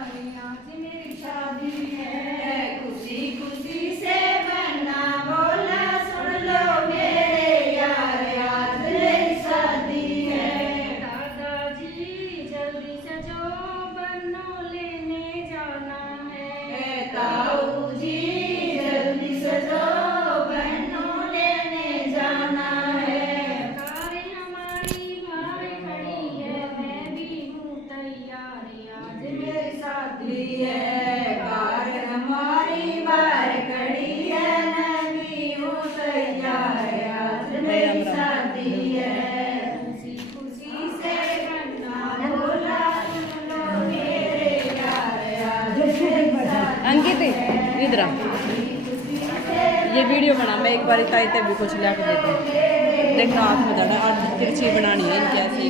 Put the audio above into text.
आज मेरी शादी है। खुशी खुशी से बन्ना बोला सुन लो मेरे यार आज मेरी शादी है। दादाजी जल्दी सजो बन्नों लेने जाना है। ताऊ जी जल्दी सजो बन्नों लेने जाना है। कारें हमारी बाहर खड़ी है, मैं भी हूँ तैयार आज मेरी शादी है कार हमारी बाहर खड़ी है, मैं भी हूँ तैयार आज मेरी शादी है। खुशी खुशी से बन्ना बोला सुन लो मेरे यार आज मेरी शादी अंकित इधर आ। ये वीडियो बना मैं एक बार ताई भी कुछ ला के देता हूँ। देखना हाथ में दाड़ा और तिरछी बनानी है इनके ऐसे ही